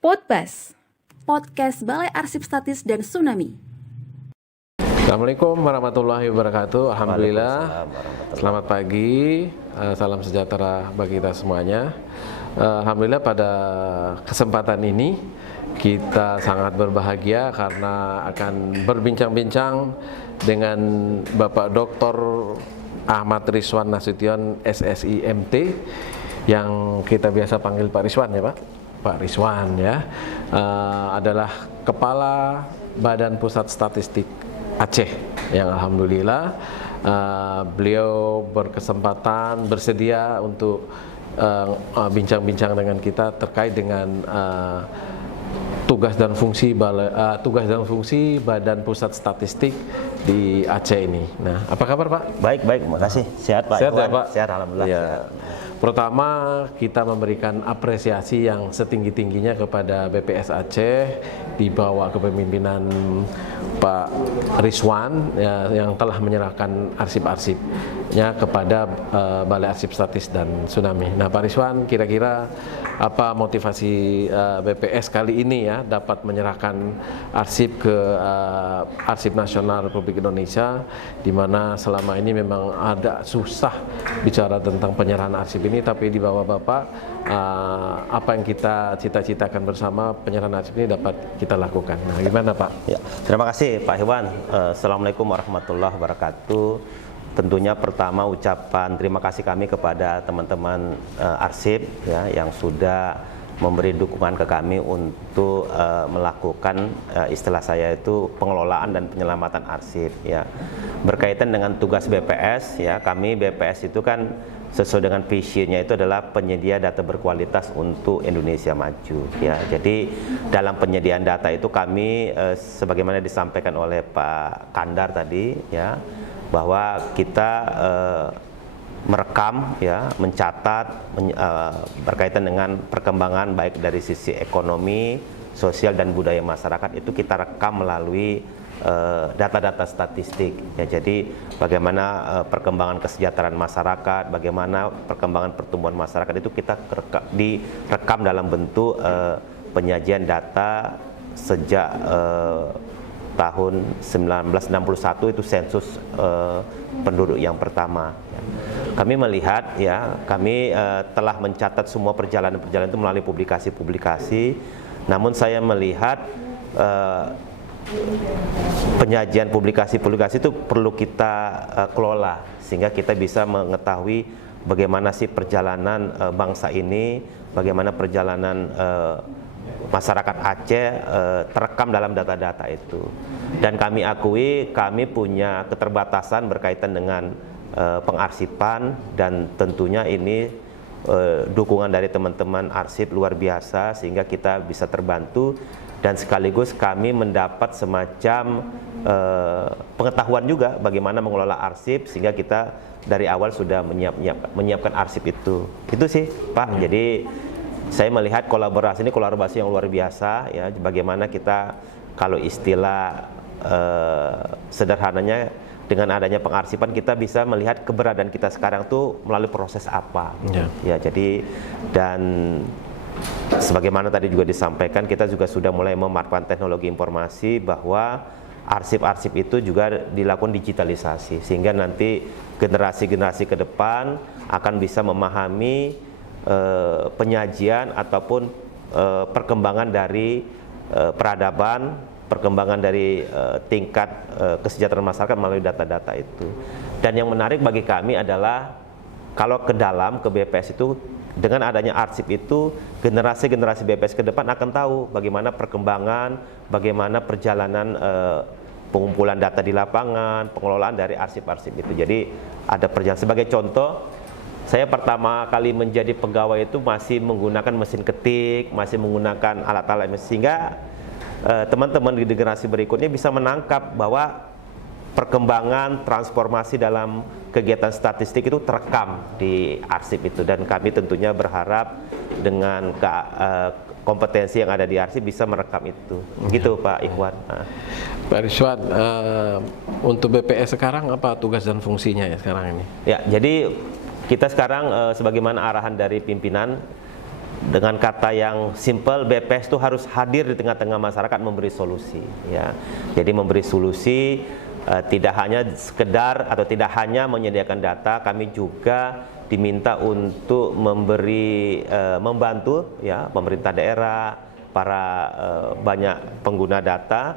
Podbas, podcast Balai Arsip Statis dan Tsunami. Assalamualaikum warahmatullahi wabarakatuh. Alhamdulillah. Selamat pagi, salam sejahtera bagi kita semuanya. Alhamdulillah pada kesempatan ini kita sangat berbahagia karena akan berbincang-bincang dengan Bapak Dr. Ahmad Rizwan Nasution SSI MT yang kita biasa panggil Pak Rizwan ya Pak. Pak Rizwan ya adalah Kepala Badan Pusat Statistik Aceh yang alhamdulillah beliau berkesempatan bersedia untuk bincang-bincang dengan kita terkait dengan tugas dan fungsi Badan Pusat Statistik di Aceh ini. Nah, apa kabar Pak? Baik, terima kasih. Sehat Pak? Sehat ya Pak? Sehat, alhamdulillah. Ya. Sehat. Pertama, kita memberikan apresiasi yang setinggi-tingginya kepada BPS Aceh di bawah kepemimpinan Pak Rizwan ya, yang telah menyerahkan arsip-arsipnya kepada Balai Arsip Statis dan Tsunami. Nah, Pak Rizwan, kira-kira apa motivasi BPS kali ini ya dapat menyerahkan arsip ke Arsip Nasional Republik Indonesia, di mana selama ini memang ada susah bicara tentang penyerahan arsip ini, tapi di bawah Bapak apa yang kita cita-citakan bersama penyerahan arsip ini dapat kita lakukan. Nah, gimana Pak? Ya, terima kasih Pak Iwan. Assalamualaikum warahmatullahi wabarakatuh. Tentunya pertama ucapan terima kasih kami kepada teman-teman arsip ya yang sudah memberi dukungan ke kami untuk melakukan istilah saya itu pengelolaan dan penyelamatan arsip ya. Berkaitan dengan tugas BPS ya, kami BPS itu kan sesuai dengan visionnya itu adalah penyedia data berkualitas untuk Indonesia maju ya. Jadi dalam penyediaan data itu kami sebagaimana disampaikan oleh Pak Kandar tadi ya, bahwa kita merekam ya, mencatat berkaitan dengan perkembangan baik dari sisi ekonomi, sosial dan budaya masyarakat, itu kita rekam melalui data-data statistik ya. Jadi bagaimana perkembangan kesejahteraan masyarakat, bagaimana perkembangan pertumbuhan masyarakat itu kita direkam dalam bentuk penyajian data sejak tahun 1961 itu sensus penduduk yang pertama. Kami melihat ya, kami telah mencatat semua perjalanan-perjalanan itu melalui publikasi-publikasi. Namun saya melihat penyajian publikasi-publikasi itu perlu kita kelola sehingga kita bisa mengetahui bagaimana sih perjalanan bangsa ini, bagaimana perjalanan masyarakat Aceh terekam dalam data-data itu. Dan kami akui kami punya keterbatasan berkaitan dengan pengarsipan, dan tentunya ini dukungan dari teman-teman arsip luar biasa sehingga kita bisa terbantu, dan sekaligus kami mendapat semacam pengetahuan juga bagaimana mengelola arsip sehingga kita dari awal sudah menyiapkan arsip itu. Itu sih Pak. Jadi saya melihat kolaborasi ini kolaborasi yang luar biasa ya, bagaimana kita kalau istilah sederhananya dengan adanya pengarsipan kita bisa melihat keberadaan kita sekarang tuh melalui proses apa ya. Jadi dan sebagaimana tadi juga disampaikan, kita juga sudah mulai memanfaatkan teknologi informasi bahwa arsip-arsip itu juga dilakukan digitalisasi sehingga nanti generasi-generasi ke depan akan bisa memahami penyajian ataupun perkembangan dari peradaban, perkembangan dari tingkat kesejahteraan masyarakat melalui data-data itu. Dan yang menarik bagi kami adalah kalau ke dalam ke BPS itu, dengan adanya arsip itu generasi-generasi BPS ke depan akan tahu bagaimana perkembangan, bagaimana perjalanan pengumpulan data di lapangan, pengelolaan dari arsip-arsip itu. Jadi ada perjalanan. Sebagai contoh, saya pertama kali menjadi pegawai itu masih menggunakan mesin ketik, masih menggunakan alat-alat, sehingga teman-teman di generasi berikutnya bisa menangkap bahwa perkembangan transformasi dalam kegiatan statistik itu terekam di arsip itu. Dan kami tentunya berharap dengan kompetensi yang ada di arsip bisa merekam itu. Gitu Pak Ikhwan. Pak Rizwan, untuk BPS sekarang apa tugas dan fungsinya ya sekarang ini? Ya, jadi kita sekarang sebagaimana arahan dari pimpinan dengan kata yang simple, BPS itu harus hadir di tengah-tengah masyarakat memberi solusi, ya. Jadi memberi solusi, tidak hanya sekedar atau tidak hanya menyediakan data, kami juga diminta untuk membantu, ya, pemerintah daerah, para banyak pengguna data,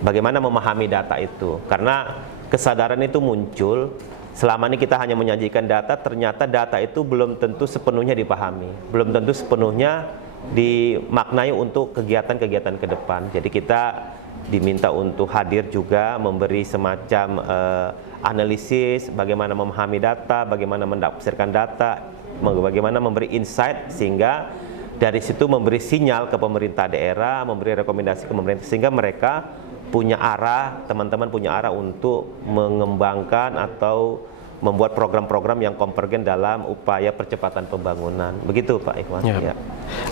bagaimana memahami data itu. Karena kesadaran itu muncul. Selama ini kita hanya menyajikan data, ternyata data itu belum tentu sepenuhnya dipahami, belum tentu sepenuhnya dimaknai untuk kegiatan-kegiatan ke depan. Jadi kita diminta untuk hadir juga memberi semacam analisis, bagaimana memahami data, bagaimana menafsirkan data, bagaimana memberi insight, sehingga dari situ memberi sinyal ke pemerintah daerah, memberi rekomendasi ke pemerintah, sehingga mereka punya arah, teman-teman punya arah untuk mengembangkan atau membuat program-program yang konvergen dalam upaya percepatan pembangunan. Begitu Pak Ikhwan. Ya. Ya.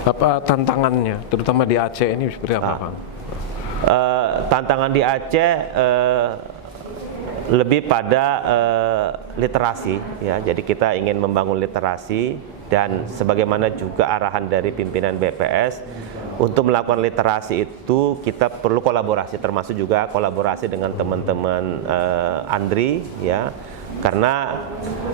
Apa tantangannya, terutama di Aceh ini seperti apa, Pak? Tantangan di Aceh lebih pada literasi, ya. Jadi kita ingin membangun literasi, dan sebagaimana juga arahan dari pimpinan BPS, untuk melakukan literasi itu kita perlu kolaborasi, termasuk juga kolaborasi dengan teman-teman Andri, ya, karena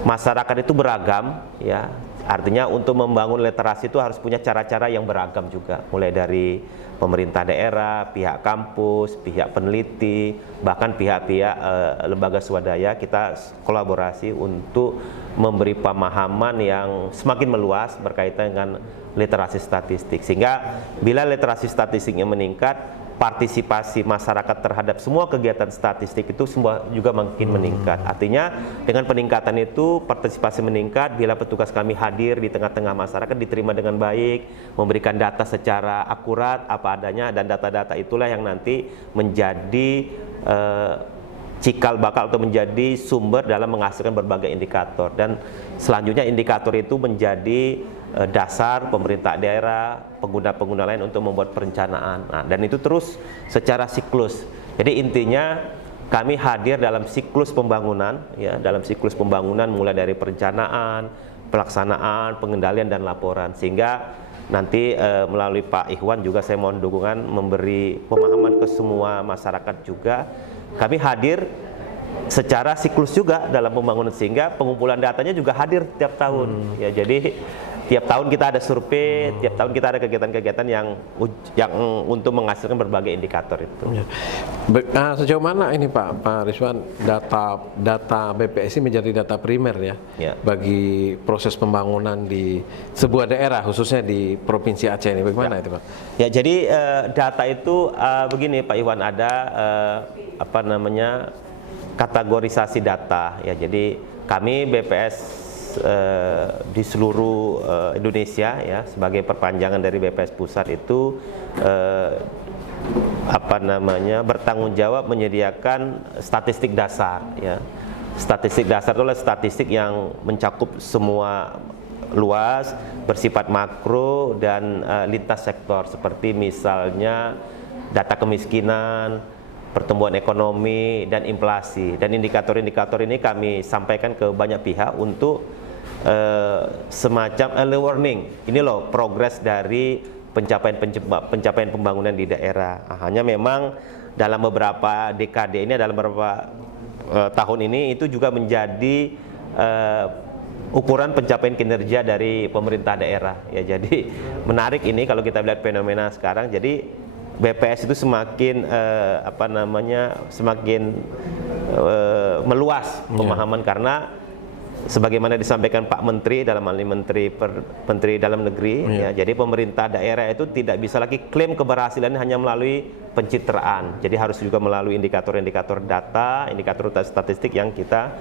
masyarakat itu beragam, ya. Artinya untuk membangun literasi itu harus punya cara-cara yang beragam juga, mulai dari pemerintah daerah, pihak kampus, pihak peneliti, bahkan pihak-pihak lembaga swadaya. Kita kolaborasi untuk memberi pemahaman yang semakin meluas berkaitan dengan literasi statistik, sehingga bila literasi statistiknya meningkat, partisipasi masyarakat terhadap semua kegiatan statistik itu semua juga makin meningkat. Artinya dengan peningkatan itu, partisipasi meningkat bila petugas kami hadir di tengah-tengah masyarakat, diterima dengan baik, memberikan data secara akurat apa adanya, dan data-data itulah yang nanti menjadi cikal bakal atau menjadi sumber dalam menghasilkan berbagai indikator, dan selanjutnya indikator itu menjadi dasar pemerintah daerah, pengguna-pengguna lain untuk membuat perencanaan. Nah, dan itu terus secara siklus. Jadi intinya kami hadir dalam siklus pembangunan, ya, dalam siklus pembangunan mulai dari perencanaan, pelaksanaan, pengendalian, dan laporan, sehingga nanti melalui Pak Ikhwan juga saya mohon dukungan memberi pemahaman ke semua masyarakat juga. Kami hadir secara siklus juga dalam pembangunan, sehingga pengumpulan datanya juga hadir tiap tahun. Ya, jadi tiap tahun kita ada survei, tiap tahun kita ada kegiatan-kegiatan yang untuk menghasilkan berbagai indikator itu. Ya. Sejauh mana ini Pak Rizwan, data BPS ini menjadi data primer, ya, bagi proses pembangunan di sebuah daerah, khususnya di Provinsi Aceh ini, bagaimana itu Pak? Ya, jadi data itu begini Pak Iwan, ada kategorisasi data, ya. Jadi kami BPS di seluruh Indonesia, ya, sebagai perpanjangan dari BPS pusat itu bertanggung jawab menyediakan statistik dasar, ya. Statistik dasar itu adalah statistik yang mencakup semua luas, bersifat makro dan lintas sektor, seperti misalnya data kemiskinan, pertumbuhan ekonomi, dan inflasi. Dan indikator-indikator ini kami sampaikan ke banyak pihak untuk semacam early warning. Ini loh progres dari pencapaian pembangunan di daerah. Hanya memang dalam beberapa dekade ini, dalam beberapa tahun ini, itu juga menjadi ukuran pencapaian kinerja dari pemerintah daerah. Ya, jadi menarik ini kalau kita lihat fenomena sekarang. Jadi BPS itu semakin semakin meluas pemahaman, karena sebagaimana disampaikan Pak Menteri dalam hal ini Menteri Dalam Negeri, ya, jadi pemerintah daerah itu tidak bisa lagi klaim keberhasilan hanya melalui pencitraan. Jadi harus juga melalui indikator-indikator data, indikator statistik yang kita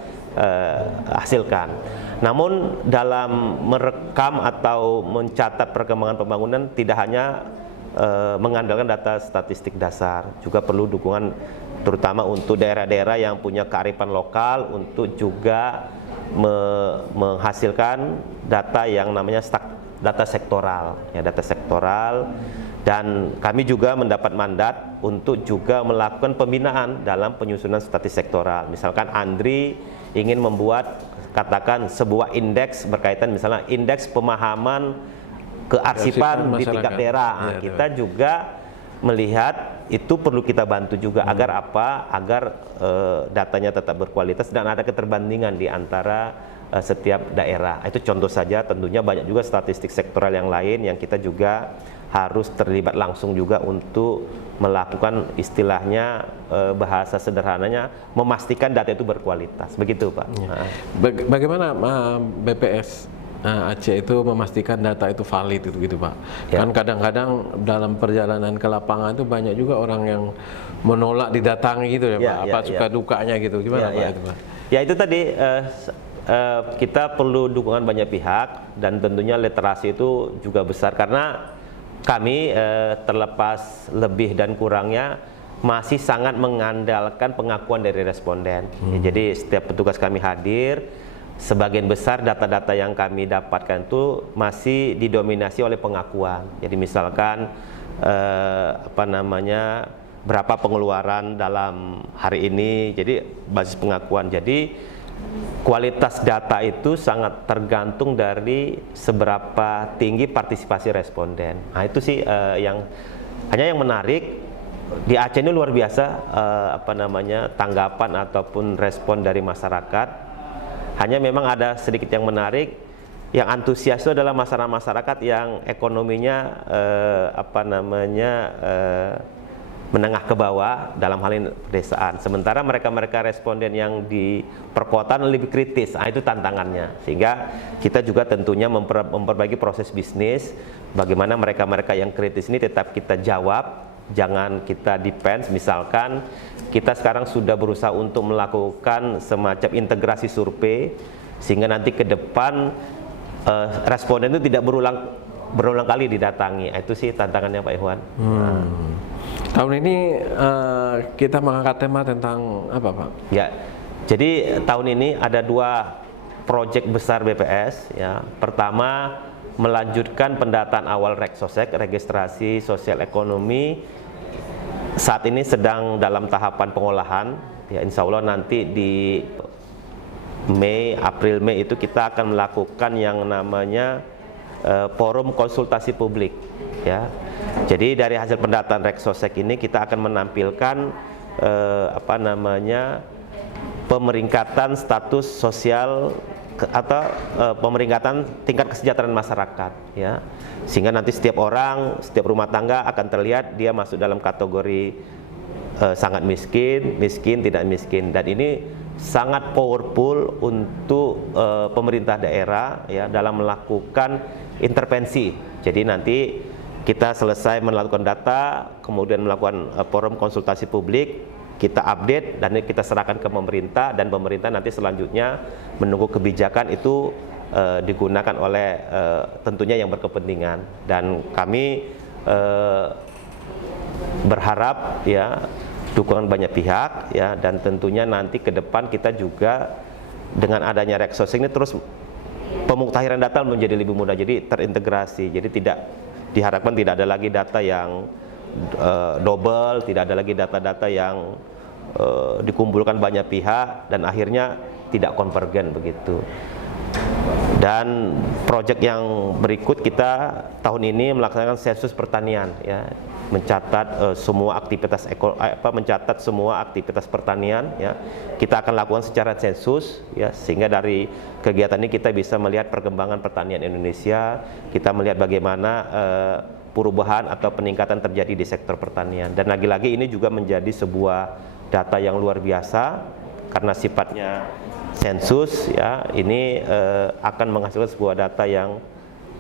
hasilkan. Namun dalam merekam atau mencatat perkembangan pembangunan tidak hanya mengandalkan data statistik dasar, juga perlu dukungan terutama untuk daerah-daerah yang punya kearifan lokal untuk juga menghasilkan data yang namanya data sektoral, ya, data sektoral. Dan kami juga mendapat mandat untuk juga melakukan pembinaan dalam penyusunan statistik sektoral. Misalkan Andri ingin membuat, katakan, sebuah indeks berkaitan misalnya indeks pemahaman kearsipan di tingkat masyarakat. daerah. Nah, Ya, kita juga melihat itu perlu kita bantu juga agar apa? Agar datanya tetap berkualitas dan ada keterbandingan di antara setiap daerah. Itu contoh saja, tentunya banyak juga statistik sektoral yang lain yang kita juga harus terlibat langsung juga untuk melakukan istilahnya bahasa sederhananya memastikan data itu berkualitas. Begitu, Pak. Bagaimana BPS Aceh itu memastikan data itu valid gitu Pak? Ya. Kan kadang-kadang dalam perjalanan ke lapangan itu banyak juga orang yang menolak didatangi gitu ya, Ya, Pak. ya, Apa ya. suka dukanya gitu? Gimana Pak ya. itu Pak? Ya itu tadi kita perlu dukungan banyak pihak dan tentunya literasi itu juga besar karena kami terlepas lebih dan kurangnya masih sangat mengandalkan pengakuan dari responden. Ya, jadi setiap petugas kami hadir, sebagian besar data-data yang kami dapatkan itu masih didominasi oleh pengakuan. Jadi misalkan berapa pengeluaran dalam hari ini, jadi basis pengakuan. Jadi kualitas data itu sangat tergantung dari seberapa tinggi partisipasi responden. Nah itu sih yang menarik di Aceh ini luar biasa tanggapan ataupun respon dari masyarakat. Hanya memang ada sedikit yang menarik, yang antusias itu adalah masyarakat yang ekonominya menengah ke bawah dalam hal ini pedesaan. Sementara mereka responden yang di perkotaan lebih kritis. Nah, itu tantangannya. Sehingga kita juga tentunya memperbaiki proses bisnis. Bagaimana mereka yang kritis ini tetap kita jawab, jangan kita depends. Misalkan kita sekarang sudah berusaha untuk melakukan semacam integrasi survei sehingga nanti ke depan responden itu tidak berulang kali didatangi. Itu sih tantangannya Pak Ikhwan. Tahun ini kita mengangkat tema tentang apa Pak? Ya, jadi tahun ini ada 2 proyek besar BPS. Ya, pertama melanjutkan pendataan awal Reksosek, registrasi sosial ekonomi. Saat ini sedang dalam tahapan pengolahan. Ya, insya Allah nanti di April Mei itu kita akan melakukan yang namanya forum konsultasi publik. Ya, jadi dari hasil pendataan Reksosek ini kita akan menampilkan pemeringkatan status sosial atau pemeringkatan tingkat kesejahteraan masyarakat, ya, sehingga nanti setiap orang, setiap rumah tangga akan terlihat dia masuk dalam kategori sangat miskin, miskin, tidak miskin, dan ini sangat powerful untuk pemerintah daerah ya dalam melakukan intervensi. Jadi nanti kita selesai melakukan data, kemudian melakukan forum konsultasi publik, kita update dan kita serahkan ke pemerintah, dan pemerintah nanti selanjutnya menunggu kebijakan itu digunakan oleh tentunya yang berkepentingan. Dan kami berharap ya dukungan banyak pihak ya, dan tentunya nanti ke depan kita juga dengan adanya Reksosek ini terus pemuktahiran data menjadi lebih mudah, jadi terintegrasi, jadi diharapkan tidak ada lagi data yang double, tidak ada lagi data-data yang dikumpulkan banyak pihak dan akhirnya tidak konvergen begitu. Dan proyek yang berikut kita tahun ini melaksanakan sensus pertanian ya, mencatat semua aktivitas pertanian ya. Kita akan lakukan secara sensus ya, sehingga dari kegiatan ini kita bisa melihat perkembangan pertanian Indonesia, kita melihat bagaimana perubahan atau peningkatan terjadi di sektor pertanian. Dan lagi-lagi ini juga menjadi sebuah data yang luar biasa karena sifatnya sensus ya, ini akan menghasilkan sebuah data yang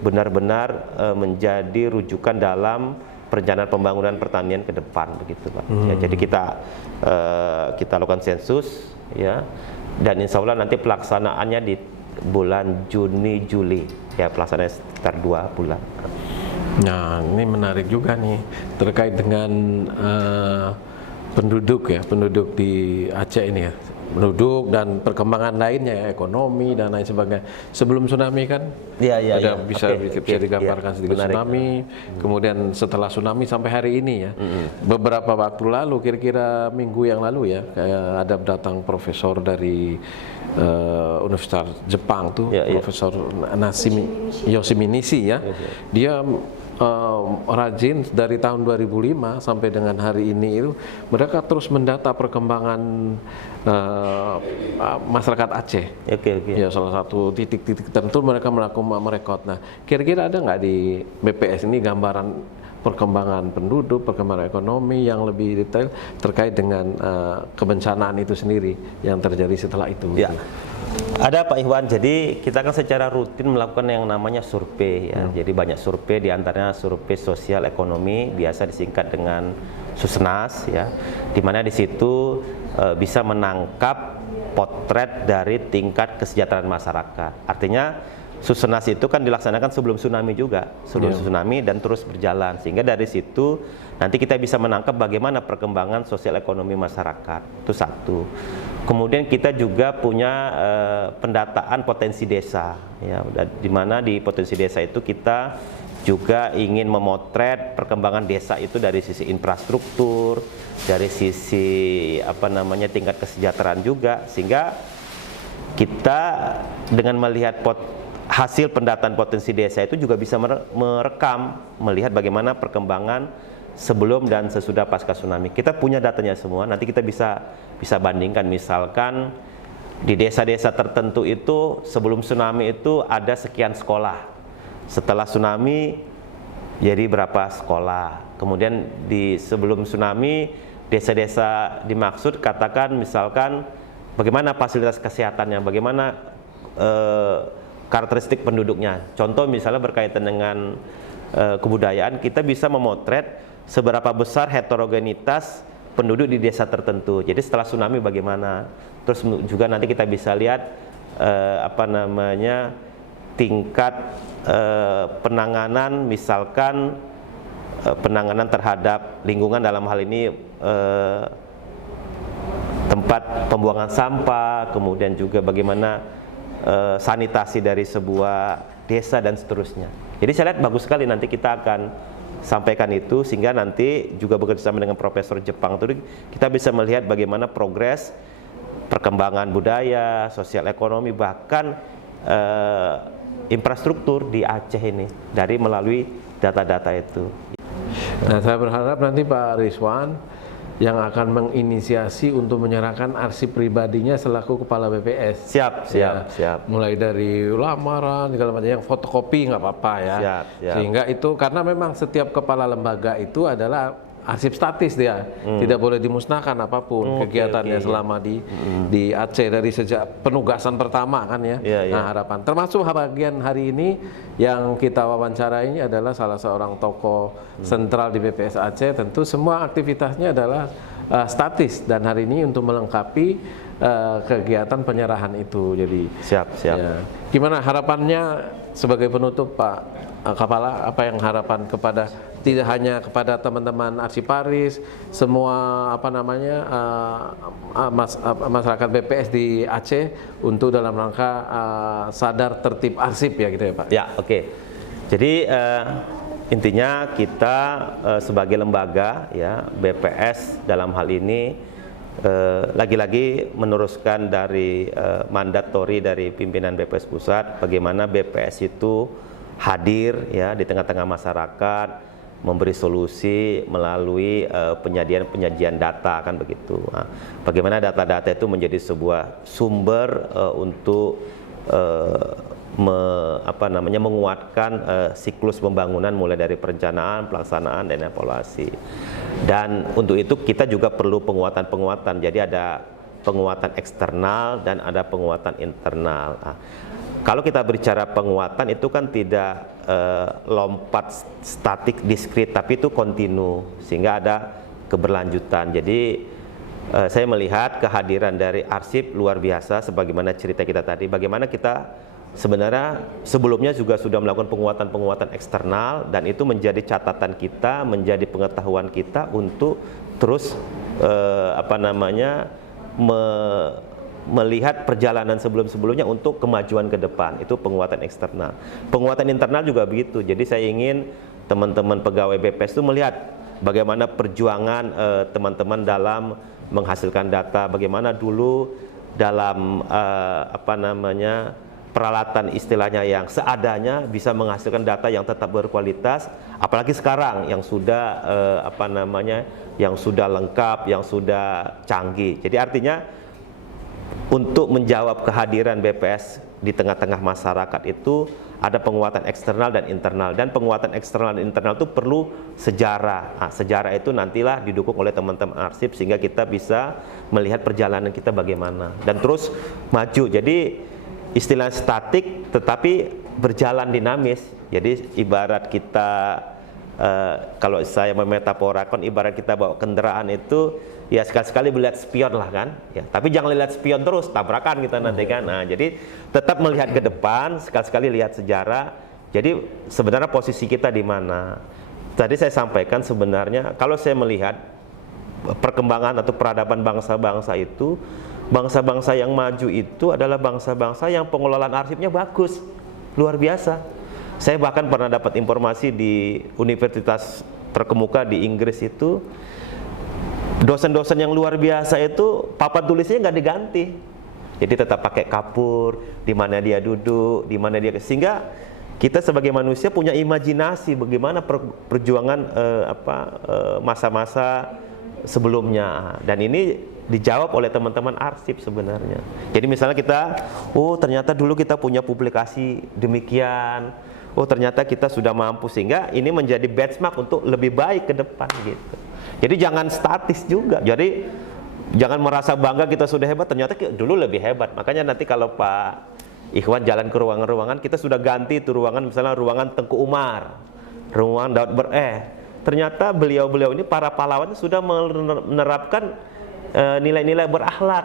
benar-benar menjadi rujukan dalam perencanaan pembangunan pertanian ke depan begitu Pak. Ya, jadi kita lakukan sensus ya, dan insya Allah nanti pelaksanaannya di bulan Juni Juli ya, pelaksanaannya sekitar 2 bulan. Nah, ini menarik juga nih terkait dengan penduduk di Aceh ini ya. penduduk dan perkembangan lainnya ya, ekonomi dan lain sebagainya. Sebelum tsunami kan ada bisa digambarkan sedikit menarik. tsunami, kemudian setelah tsunami sampai hari ini ya. Beberapa waktu lalu, kira-kira minggu yang lalu ya, kayak ada datang profesor dari Universitas Jepang tuh, Profesor Yoshimitsu ya. Dia rajin dari tahun 2005 sampai dengan hari ini itu mereka terus mendata perkembangan masyarakat Aceh. Ya, salah satu titik-titik tertentu mereka melakukan merekod. Nah, kira-kira ada nggak di BPS ini gambaran perkembangan penduduk, perkembangan ekonomi yang lebih detail terkait dengan kebencanaan itu sendiri yang terjadi setelah itu? Ya. Ada Pak Iwan, jadi kita kan secara rutin melakukan yang namanya survei ya. Jadi banyak survei, diantaranya survei sosial ekonomi, biasa disingkat dengan Susnas ya, di mana di situ bisa menangkap potret dari tingkat kesejahteraan masyarakat. Artinya Susnas itu kan dilaksanakan sebelum tsunami juga, tsunami dan terus berjalan, sehingga dari situ nanti kita bisa menangkap bagaimana perkembangan sosial ekonomi masyarakat. Itu satu. Kemudian kita juga punya pendataan potensi desa, ya, di mana di potensi desa itu kita juga ingin memotret perkembangan desa itu dari sisi infrastruktur, dari sisi tingkat kesejahteraan juga, sehingga kita dengan melihat hasil pendataan potensi desa itu juga bisa merekam, melihat bagaimana perkembangan sebelum dan sesudah pasca tsunami. Kita punya datanya semua, nanti kita bisa bandingkan. Misalkan di desa-desa tertentu itu sebelum tsunami itu ada sekian sekolah, setelah tsunami jadi berapa sekolah. Kemudian di sebelum tsunami desa-desa dimaksud katakan misalkan bagaimana fasilitas kesehatannya, bagaimana karakteristik penduduknya. Contoh misalnya berkaitan dengan kebudayaan, kita bisa memotret seberapa besar heterogenitas penduduk di desa tertentu. Jadi setelah tsunami bagaimana. Terus juga nanti kita bisa lihat tingkat penanganan, misalkan penanganan terhadap lingkungan, dalam hal ini tempat pembuangan sampah, kemudian juga bagaimana sanitasi dari sebuah desa dan seterusnya. Jadi saya lihat bagus sekali, nanti kita akan sampaikan itu, sehingga nanti juga bekerjasama dengan Profesor Jepang itu kita bisa melihat bagaimana progres perkembangan budaya, sosial ekonomi, bahkan infrastruktur di Aceh ini dari melalui data-data itu. Nah, saya berharap nanti Pak Rizwan yang akan menginisiasi untuk menyerahkan arsip pribadinya selaku kepala BPS. Siap. Mulai dari lamaran segala macam, yang fotokopi nggak apa-apa ya. Siap. Sehingga itu karena memang setiap kepala lembaga itu adalah arsip statis dia, tidak boleh dimusnahkan apapun kegiatannya selama di Aceh dari sejak penugasan pertama kan ya. Nah, harapan termasuk bagian hari ini yang kita wawancara ini adalah salah seorang tokoh sentral di BPS Aceh. Tentu semua aktivitasnya adalah statis, dan hari ini untuk melengkapi kegiatan penyerahan itu. Jadi siap. Ya. Gimana harapannya sebagai penutup Pak Kepala, apa yang harapan kepada tidak hanya kepada teman-teman arsiparis, semua masyarakat BPS di Aceh untuk dalam rangka sadar tertib arsip ya gitu ya Pak? Ya, oke. Jadi intinya kita sebagai lembaga ya BPS dalam hal ini lagi-lagi meneruskan dari mandatori dari pimpinan BPS Pusat, bagaimana BPS itu hadir ya di tengah-tengah masyarakat, memberi solusi melalui penyajian data kan begitu. Nah, bagaimana data-data itu menjadi sebuah sumber untuk menguatkan siklus pembangunan mulai dari perencanaan, pelaksanaan dan evaluasi. Dan untuk itu kita juga perlu penguatan. Jadi ada penguatan eksternal dan ada penguatan internal. Nah, kalau kita bicara penguatan itu kan tidak lompat statik diskrit, tapi itu kontinu sehingga ada keberlanjutan. Jadi saya melihat kehadiran dari arsip luar biasa, sebagaimana cerita kita tadi, bagaimana kita sebenarnya sebelumnya juga sudah melakukan penguatan eksternal, dan itu menjadi catatan kita, menjadi pengetahuan kita untuk terus melihat perjalanan sebelum-sebelumnya untuk kemajuan ke depan. Itu penguatan eksternal. Penguatan internal juga begitu. Jadi saya ingin teman-teman pegawai BPS itu melihat bagaimana perjuangan teman-teman dalam menghasilkan data, bagaimana dulu dalam peralatan istilahnya yang seadanya bisa menghasilkan data yang tetap berkualitas, apalagi sekarang yang sudah yang sudah lengkap, yang sudah canggih. Jadi artinya untuk menjawab kehadiran BPS di tengah-tengah masyarakat itu ada penguatan eksternal dan internal, dan penguatan eksternal dan internal itu perlu sejarah. Nah, sejarah itu nantilah didukung oleh teman-teman arsip sehingga kita bisa melihat perjalanan kita bagaimana dan terus maju. Jadi istilah statik tetapi berjalan dinamis. Jadi ibarat kita kalau saya memetaforakan, ibarat kita bawa kendaraan itu ya sekali-sekali melihat spion lah kan ya, tapi jangan lihat spion terus, tabrakan kita nanti kan. Nah, jadi tetap melihat ke depan, sekali-sekali lihat sejarah. Jadi sebenarnya posisi kita di mana. Tadi saya sampaikan sebenarnya kalau saya melihat perkembangan atau peradaban bangsa-bangsa itu, bangsa-bangsa yang maju itu adalah bangsa-bangsa yang pengelolaan arsipnya bagus, luar biasa. Saya bahkan pernah dapat informasi di universitas terkemuka di Inggris itu, dosen-dosen yang luar biasa itu papan tulisnya nggak diganti, jadi tetap pakai kapur, di mana dia duduk, di mana dia, sehingga kita sebagai manusia punya imajinasi bagaimana perjuangan masa-masa sebelumnya, dan ini dijawab oleh teman-teman arsip sebenarnya. Jadi misalnya kita, ternyata dulu kita punya publikasi demikian, ternyata kita sudah mampu, sehingga ini menjadi benchmark untuk lebih baik ke depan gitu. Jadi jangan statis juga. Jadi jangan merasa bangga kita sudah hebat, ternyata dulu lebih hebat. Makanya nanti kalau Pak Ikhwan jalan ke ruangan-ruangan, kita sudah ganti itu ruangan, misalnya ruangan Tengku Umar, ruangan Daud ternyata beliau-beliau ini para pahlawan sudah menerapkan nilai-nilai berakhlak.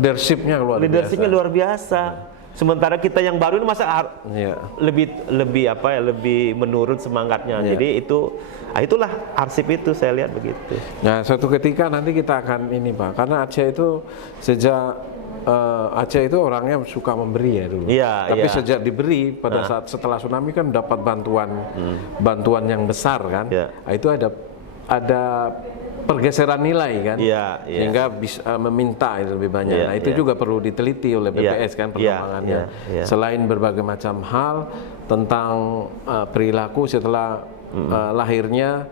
Leadershipnya luar biasa. Sementara kita yang baru ini masa lebih menurun semangatnya. Jadi itulah arsip itu, saya lihat begitu. Nah, suatu ketika nanti kita akan ini Pak, karena Aceh itu sejak Aceh itu orangnya suka memberi ya dulu. Tapi sejak diberi pada saat setelah tsunami kan dapat bantuan yang besar kan. Nah, itu ada pergeseran nilai kan, sehingga bisa meminta itu lebih banyak. Nah, itu juga perlu diteliti oleh BPS kan perkembangannya. Selain berbagai macam hal tentang perilaku setelah lahirnya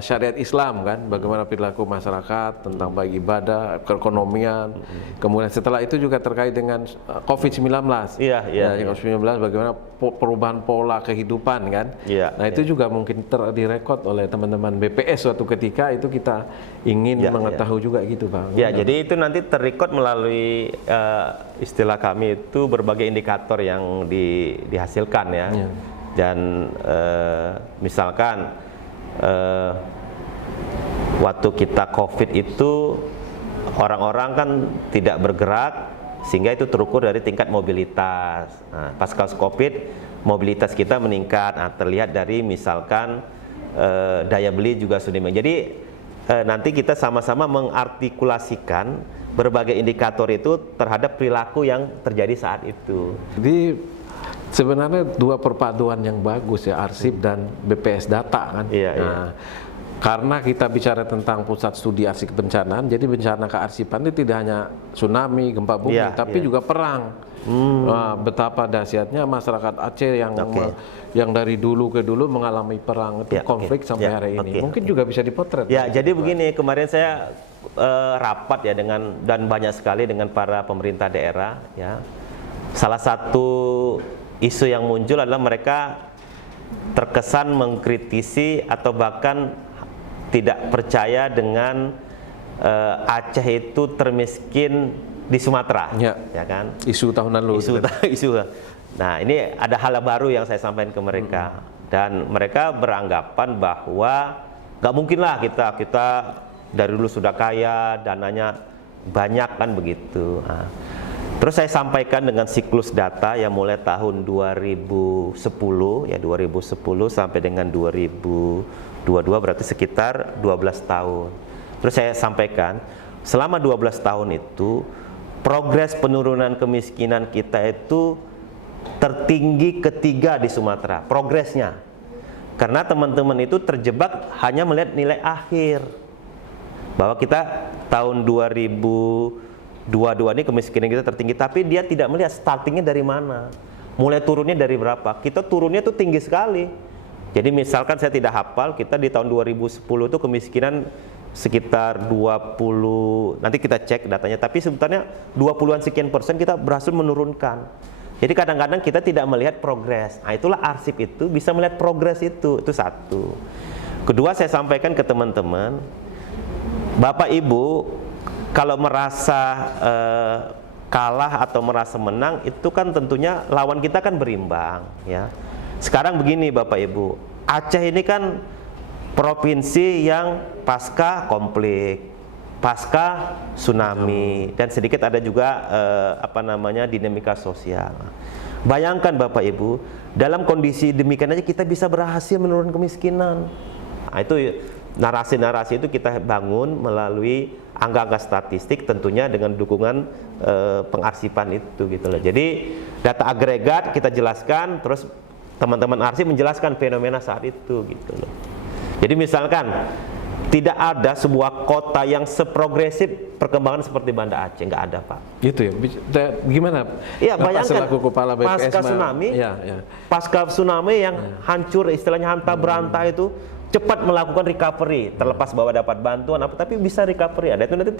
syariat Islam kan, bagaimana perilaku masyarakat tentang baik ibadah, keekonomian. Kemudian setelah itu juga terkait dengan COVID-19. COVID-19 bagaimana perubahan pola kehidupan kan. Nah, itu juga mungkin direkod oleh teman-teman BPS suatu ketika, itu kita ingin mengetahui juga gitu Bang. Jadi itu nanti terrekod melalui istilah kami itu berbagai indikator yang dihasilkan ya. Dan misalkan waktu kita COVID itu orang-orang kan tidak bergerak, sehingga itu terukur dari tingkat mobilitas. Nah, pasca COVID mobilitas kita meningkat. Nah, terlihat dari misalkan daya beli juga sudah meningkat. Jadi nanti kita sama-sama mengartikulasikan berbagai indikator itu terhadap perilaku yang terjadi saat itu. Jadi sebenarnya dua perpaduan yang bagus ya, arsip dan BPS data kan. Karena kita bicara tentang pusat studi arsip kebencanaan, jadi bencana kearsipan itu tidak hanya tsunami, gempa bumi, tapi juga perang. Betapa dahsyatnya masyarakat Aceh yang dari dulu ke dulu mengalami perang itu, konflik sampai hari ini. Mungkin juga bisa dipotret. Jadi begini, kemarin saya rapat ya dan banyak sekali dengan para pemerintah daerah ya. Salah satu isu yang muncul adalah mereka terkesan mengkritisi atau bahkan tidak percaya dengan Aceh itu termiskin di Sumatera, ya kan? Isu tahun lalu. Nah, ini ada hal baru yang saya sampaikan ke mereka, dan mereka beranggapan bahwa nggak mungkin lah kita dari dulu sudah kaya, dananya banyak kan begitu. Nah, terus saya sampaikan dengan siklus data yang mulai tahun 2010 sampai dengan 2022, berarti sekitar 12 tahun. Terus saya sampaikan selama 12 tahun itu progres penurunan kemiskinan kita itu tertinggi ketiga di Sumatera, progresnya. Karena teman-teman itu terjebak hanya melihat nilai akhir. Bahwa kita tahun 2022 ini kemiskinan kita tertinggi, tapi dia tidak melihat startingnya dari mana. Mulai turunnya dari berapa. Kita turunnya tuh tinggi sekali. Jadi misalkan saya tidak hafal, kita di tahun 2010 itu kemiskinan sekitar 20, nanti kita cek datanya, tapi sebetulnya 20-an sekian persen kita berhasil menurunkan. Jadi kadang-kadang kita tidak melihat progres. Nah, itulah arsip itu bisa melihat progres itu satu. Kedua, saya sampaikan ke teman-teman, Bapak Ibu kalau merasa kalah atau merasa menang itu kan tentunya lawan kita kan berimbang, ya. Sekarang begini Bapak Ibu, Aceh ini kan provinsi yang pasca konflik, pasca tsunami, dan sedikit ada juga dinamika sosial. Bayangkan Bapak Ibu, dalam kondisi demikian aja kita bisa berhasil menurunkan kemiskinan. Nah, itu narasi-narasi itu kita bangun melalui angka-angka statistik, tentunya dengan dukungan pengarsipan itu gitu loh. Jadi data agregat kita jelaskan, terus teman-teman arsip menjelaskan fenomena saat itu gitu loh. Jadi misalkan tidak ada sebuah kota yang seprogresif perkembangan seperti Banda Aceh, nggak ada Pak. Gitu ya, gimana? Iya, bayangkan selaku kepala BPS pasca tsunami, pasca tsunami yang hancur, istilahnya hanta beranta itu cepat melakukan recovery, terlepas bahwa dapat bantuan apa, tapi bisa recovery. Ada itu nanti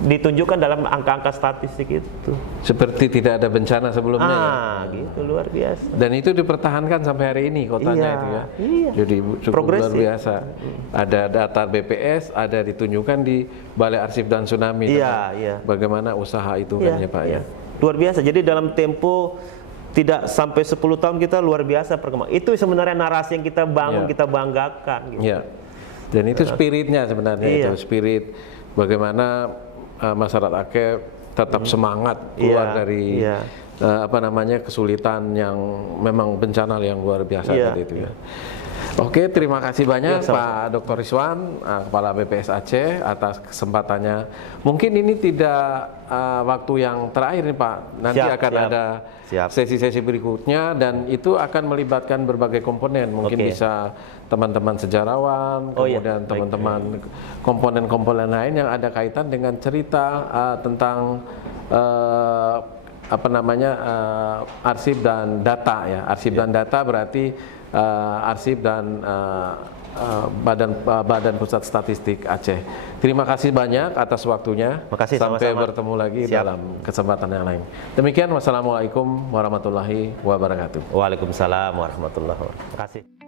ditunjukkan dalam angka-angka statistik itu. Seperti tidak ada bencana sebelumnya. Gitu luar biasa. Dan itu dipertahankan sampai hari ini kotanya itu ya. Iya. Jadi cukup luar Progresif. biasa. Ada data BPS, ada ditunjukkan di Balai Arsip dan Tsunami. Iya. Bagaimana usaha itu kan ya Pak ya. Luar biasa. Jadi dalam tempo tidak sampai 10 tahun kita luar biasa perkembangan. Itu sebenarnya narasi yang kita bangun, kita banggakan. Gitu. Iya. Dan itu spiritnya sebenarnya, itu spirit bagaimana masyarakat Aceh tetap semangat keluar dari kesulitan yang memang bencana yang luar biasa tadi itu ya. Oke, terima kasih banyak Pak Dr. Rizwan, Kepala BPS Aceh atas kesempatannya. Mungkin ini tidak waktu yang terakhir nih Pak. Nanti akan ada sesi-sesi berikutnya dan itu akan melibatkan berbagai komponen. Mungkin bisa teman-teman sejarawan, kemudian teman-teman komponen-komponen lain yang ada kaitan dengan cerita tentang arsip dan data ya. Arsip dan data berarti arsip dan Badan Pusat Statistik Aceh. Terima kasih banyak atas waktunya. Makasih, sampai sama-sama. bertemu lagi dalam kesempatan yang lain. Demikian, wassalamualaikum warahmatullahi wabarakatuh. Waalaikumsalam warahmatullahi wabarakatuh. Terima kasih.